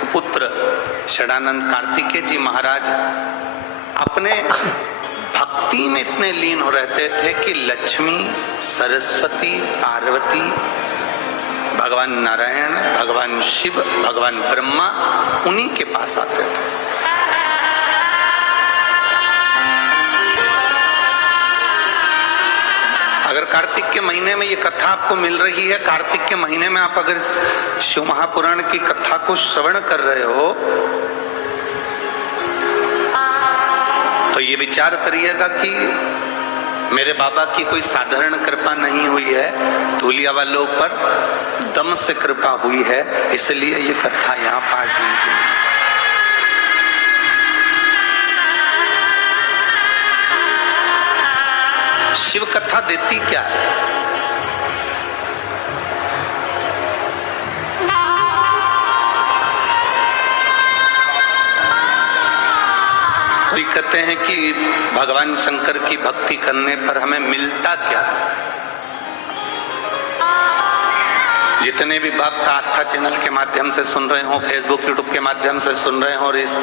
सुपुत्र षडानंद कार्तिकेय जी महाराज अपने भक्ति में इतने लीन हो रहते थे कि लक्ष्मी, सरस्वती, पार्वती, भगवान नारायण, भगवान शिव, भगवान ब्रह्मा उन्हीं के पास आते थे। अगर कार्तिक के महीने में ये कथा आपको मिल रही है, कार्तिक के महीने में आप अगर शिव महापुराण की कथा को श्रवण कर रहे हो तो ये विचार करिएगा कि मेरे बाबा की कोई साधारण कृपा नहीं हुई है, धूलिया वालों पर दम से कृपा हुई है, इसलिए ये कथा यहाँ पाठ हुई। शिव कथा देती क्या है? कोई कहते हैं कि भगवान शंकर की भक्ति करने पर हमें मिलता क्या है। जितने भी भक्त आस्था चैनल के माध्यम से सुन रहे हो, फेसबुक यूट्यूब के माध्यम से सुन रहे हो और इस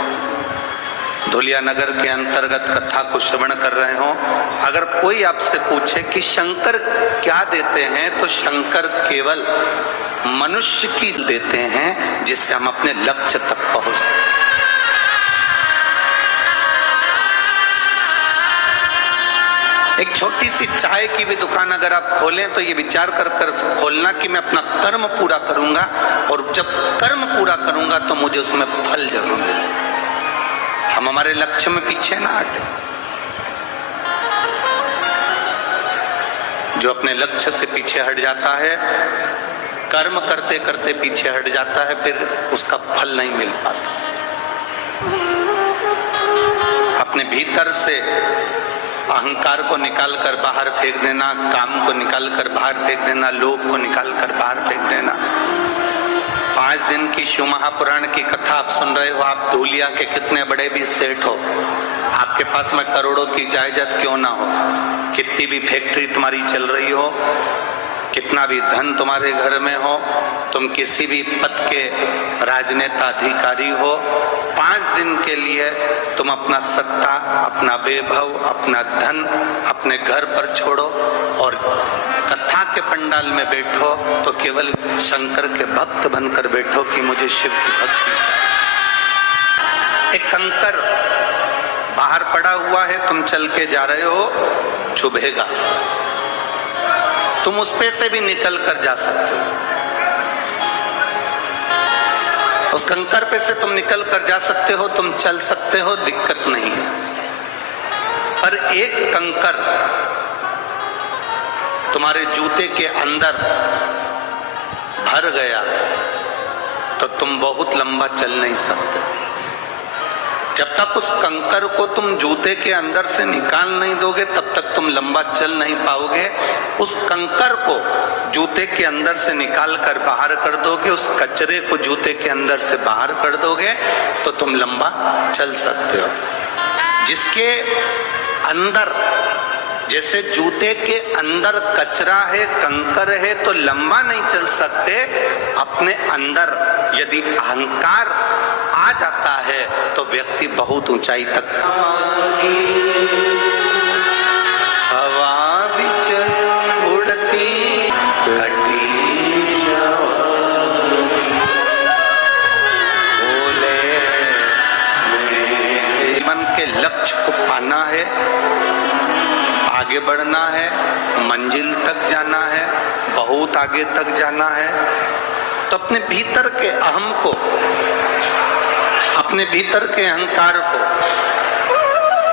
धुलिया नगर के अंतर्गत कथा को श्रवण कर रहे हो, अगर कोई आपसे पूछे कि शंकर क्या देते हैं तो शंकर केवल मनुष्य की देते हैं जिससे हम अपने लक्ष्य तक पहुंच सकें। एक छोटी सी चाय की भी दुकान अगर आप खोलें तो ये विचार कर खोलना कि मैं अपना कर्म पूरा करूंगा और जब कर्म पूरा करूंगा तो मुझे उसमें फल जरूर मिलेगा। हम हमारे लक्ष्य में पीछे ना हटे। जो अपने लक्ष्य से पीछे हट जाता है, कर्म करते करते पीछे हट जाता है, फिर उसका फल नहीं मिल पाता। अपने भीतर से अहंकार को निकाल कर बाहर फेंक देना, काम को निकाल कर बाहर फेंक देना, लोभ को निकाल कर बाहर फेंक देना। 5 दिन की शिव महापुराण की कथा आप सुन रहे हो, आप धूलिया के कितने बड़े भी सेठ हो, आपके पास में करोड़ों की जायदाद क्यों ना हो, कितनी भी फैक्ट्री तुम्हारी चल रही हो, कितना भी धन तुम्हारे घर में हो, तुम किसी भी पद के राजनेता अधिकारी हो, 5 दिन के लिए तुम अपना सत्ता, अपना वैभव, अपना धन अपने घर पर छोड़ो और कथा के पंडाल में बैठो तो केवल शंकर के भक्त बनकर बैठो कि मुझे शिव की भक्ति चाहिए। एक कंकर बाहर पड़ा हुआ है, तुम चल के जा रहे हो, चुभेगा, तुम उस पे से भी निकल कर जा सकते हो, उस कंकर पे से तुम निकल कर जा सकते हो, तुम चल सकते हो, दिक्कत नहीं है। पर एक कंकर तुम्हारे जूते के अंदर भर गया तो तुम बहुत लंबा चल नहीं सकते। जब तक उस कंकर को तुम जूते के अंदर से निकाल नहीं दोगे तब तक तुम लंबा चल नहीं पाओगे। उस कंकर को जूते के अंदर से निकाल कर बाहर कर दोगे, उस कचरे को जूते के अंदर से बाहर कर दोगे तो तुम लंबा चल सकते हो। जिसके अंदर, जैसे जूते के अंदर कचरा है, कंकर है, तो लंबा नहीं चल सकते, अपने अंदर यदि अहंकार आ जाता है तो व्यक्ति बहुत ऊंचाई तक। हवा बिच उड़ती कटी बोले, मन के लक्ष्य को पाना है, आगे बढ़ना है, मंजिल तक जाना है, बहुत आगे तक जाना है, तो अपने भीतर के अहम को, अपने भीतर के अहंकार को,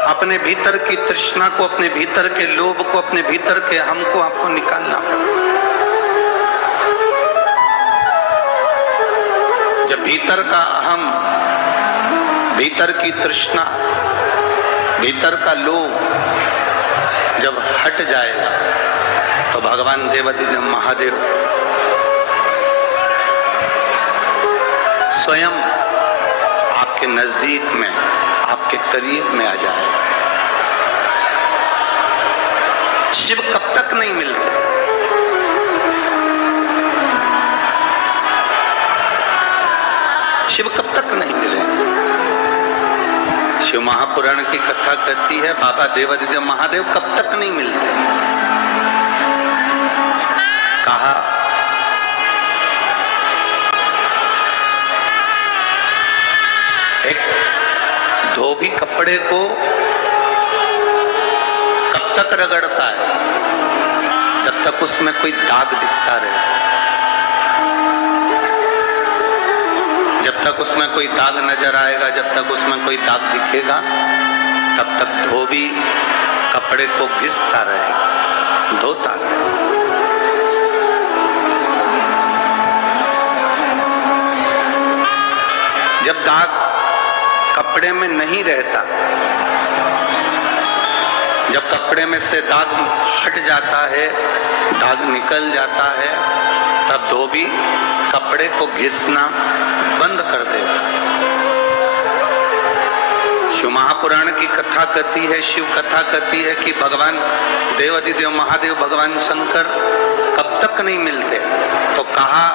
अपने भीतर की तृष्णा को, अपने भीतर के लोभ को, अपने भीतर के अहम को आपको निकालना पड़ेगा। जब भीतर का अहम, भीतर की तृष्णा, भीतर का लोभ जब हट जाएगा तो भगवान देवाधिदेव महादेव स्वयं आपके नजदीक में, आपके करीब में आ जाएगा। शिव कब तक नहीं मिलते? शिव कब तक नहीं मिलेंगे? शिव महापुराण की कथा कहती है बाबा देवादिदेव महादेव कब तक नहीं मिलते। कहा एक धोबी कपड़े को कब तक रगड़ता है? जब तक उसमें कोई दाग दिखता रहता है। जब तक उसमें कोई दाग नजर आएगा, जब तक उसमें कोई दाग दिखेगा, तब तक धोबी कपड़े को घिसता रहेगा, धोता रहेगा। जब दाग कपड़े में नहीं रहता, जब कपड़े में से दाग हट जाता है, दाग निकल जाता है, तब धोबी कपड़े को घिसना बंद कर देता है। शिव महापुराण की कथा कहती है, शिव कथा कहती है कि भगवान देवादिदेव महादेव भगवान शंकर कब तक नहीं मिलते? तो कहा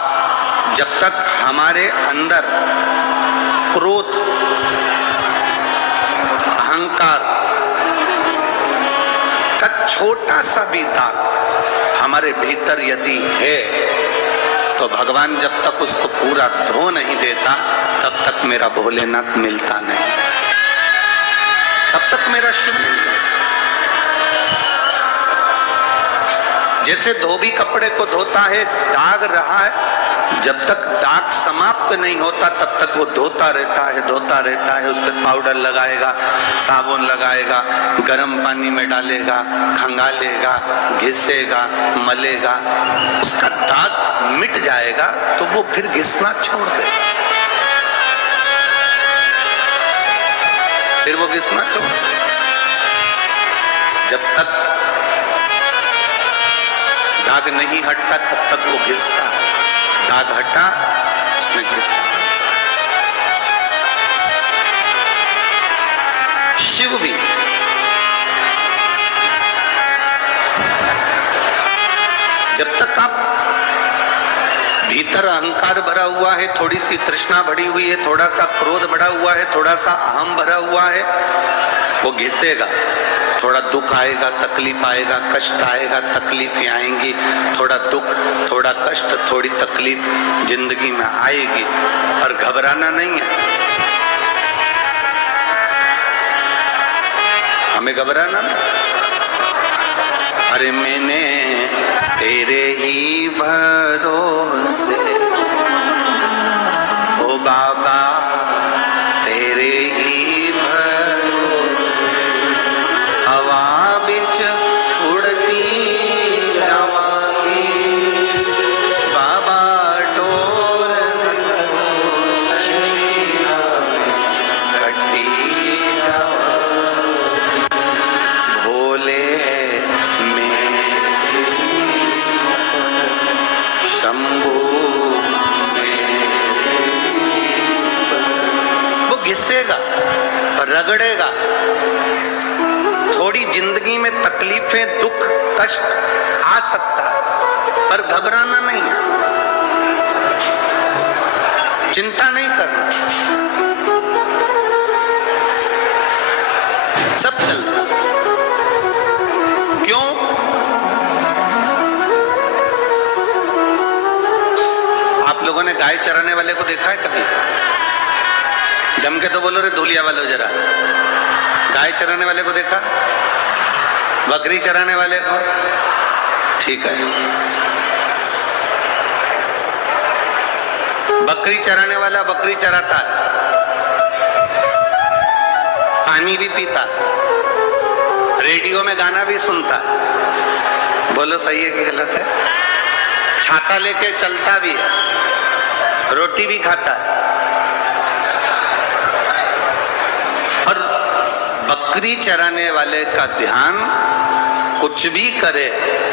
जब तक हमारे अंदर क्रोध, अहंकार का छोटा सा भी दाग हमारे भीतर यदि है, तो भगवान जब तक उसको पूरा धो नहीं देता, तब तक मेरा भोलेनाथ मिलता नहीं, तब तक मेरा शिव नहीं मिलता। जैसे धोबी कपड़े को धोता है, दाग रहा है, जब तक दाग समाप्त नहीं होता तब तक वो धोता रहता है, धोता रहता है। उस पर पाउडर लगाएगा, साबुन लगाएगा, गर्म पानी में डालेगा, खंगालेगा, घिसेगा, मलेगा, उसका दाग मिट जाएगा तो वो फिर घिसना छोड़ देगा, फिर वो घिसना छोड़ देगा। जब तक दाग नहीं हटता तब तक वो घिसता है, दाग हटा उसने घिसता। शिव भी जब तक आप भीतर अहंकार भरा हुआ है, थोड़ी सी तृष्णा बढ़ी हुई है, थोड़ा सा क्रोध बढ़ा हुआ है, थोड़ा सा अहम भरा हुआ है, वो घिसेगा। थोड़ा दुख आएगा, तकलीफ आएगा, कष्ट आएगा, तकलीफें आएंगी, थोड़ा दुख, थोड़ा कष्ट, थोड़ी तकलीफ जिंदगी में आएगी, पर घबराना नहीं है, हमें घबराना नहीं। अरे मैंने तेरे ही भरोसे ओ बाबा, तेरे ही भरोसे हवा बिच उड़ती जावांगी, बाबा डोर कटी जावांगी, भोले शंभू वो घिसेगा, रगड़ेगा। थोड़ी जिंदगी में तकलीफें, दुख, कष्ट आ सकता है, पर घबराना नहीं है, चिंता नहीं करना, सब चलता। क्यों? आप लोगों ने गाय चराने वाले को देखा है कभी? जम के तो बोलो रे धूलिया वालों जरा। गाय चराने वाले को देखा? बकरी चराने वाले को? ठीक है। बकरी चराने वाला बकरी चराता है, पानी भी पीता है, रेडियो में गाना भी सुनता है, बोलो सही है कि गलत है? छाता लेके चलता भी है, रोटी भी खाता है। और बकरी चराने वाले का ध्यान कुछ भी करे,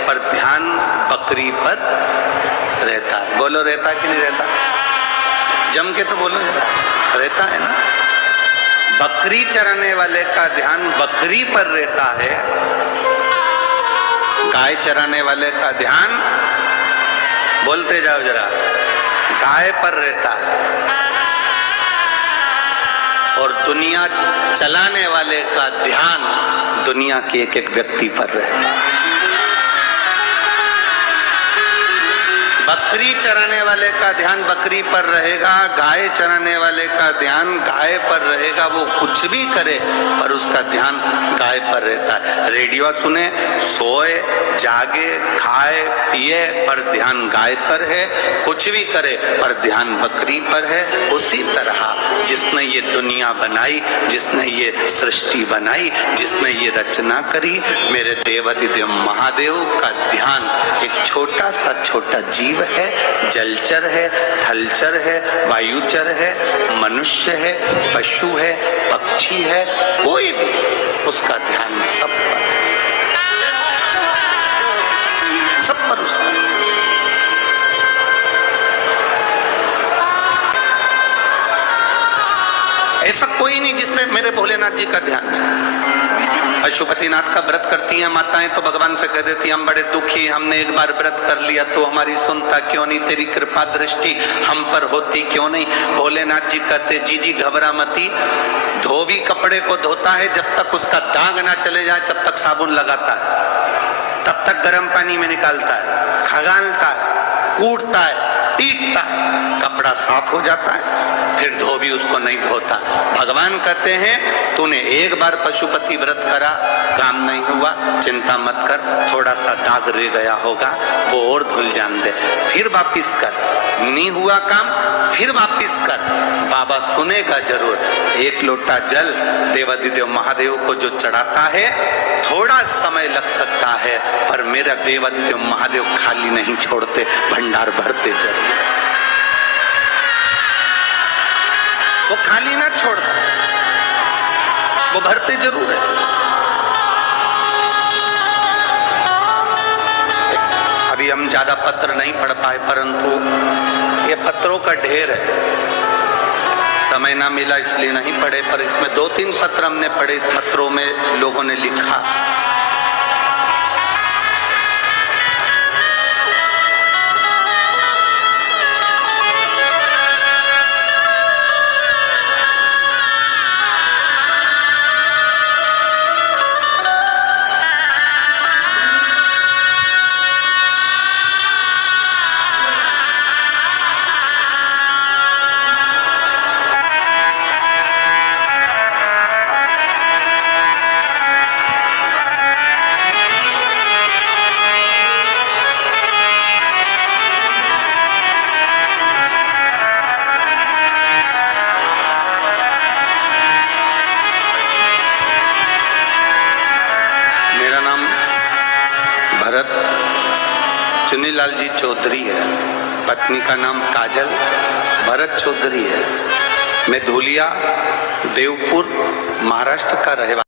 पर ध्यान बकरी पर रहता है। बोलो रहता कि नहीं रहता? जम के तो बोलो जरा, रहता है ना? बकरी चराने वाले का ध्यान बकरी पर रहता है, गाय चराने वाले का ध्यान, बोलते जाओ जरा, गाय पर रहता है। और दुनिया चलाने वाले का ध्यान दुनिया के एक एक व्यक्ति पर रहेगा। बकरी चराने वाले का ध्यान बकरी पर रहेगा, गाय चराने वाले का ध्यान गाय पर रहेगा। वो कुछ भी करे पर उसका ध्यान गाय पर रहता है। रेडियो सुने, सोए, जागे, खाए, पिए पर ध्यान गाय पर है, कुछ भी करे पर ध्यान बकरी पर है। उसी तरह जिसने ये दुनिया बनाई, जिसने ये सृष्टि बनाई, जिसने ये रचना करी, मेरे देवाधिदेव महादेव का ध्यान एक छोटा सा छोटा जीव है, जलचर है, थलचर है, वायुचर है, मनुष्य है, पशु है, पक्षी है, कोई भी, उसका ध्यान सब पर, सब पर उसका। ऐसा कोई नहीं जिसमें मेरे भोलेनाथ जी का ध्यान है। पशुपतिनाथ का व्रत करती हैं माताएं तो भगवान से कह देती, हम बड़े दुखी, हमने एक बार व्रत कर लिया तो हमारी सुनता क्यों नहीं, तेरी कृपा दृष्टि हम पर होती क्यों नहीं। भोलेनाथ जी कहते, जी घबरा मती, धोबी कपड़े को धोता है जब तक उसका दाग ना चले जाए तब तक साबुन लगाता है, तब तक गर्म पानी में निकालता है, खगालता है, कूटता है, पीटता है, कपड़ा साफ हो जाता है, फिर धोबी उसको नहीं धोता। भगवान कहते हैं तूने एक बार पशुपति व्रत करा, काम नहीं हुआ, चिंता मत कर, थोड़ा सा दाग रह गया होगा, वो और धुल जान दे, फिर वापिस कर, नहीं हुआ काम फिर वापिस कर, बाबा सुनेगा जरूर। एक लोटा जल देवाधिदेव महादेव को जो चढ़ाता है, थोड़ा समय लग सकता है पर मेरा देवाधिदेव महादेव खाली नहीं छोड़ते, भंडार भरते जरूर, वो खाली ना छोड़ते, वो भरते जरूर है। अभी हम ज्यादा पत्र नहीं पढ़ पाए परंतु ये पत्रों का ढेर है, समय ना मिला इसलिए नहीं पढ़े, पर इसमें 2-3 पत्र हमने पढ़े। पत्रों में लोगों ने लिखा, चुनीलाल जी चौधरी है, पत्नी का नाम काजल, भरत चौधरी है। मैं धूलिया देवपुर महाराष्ट्र का रहवासी।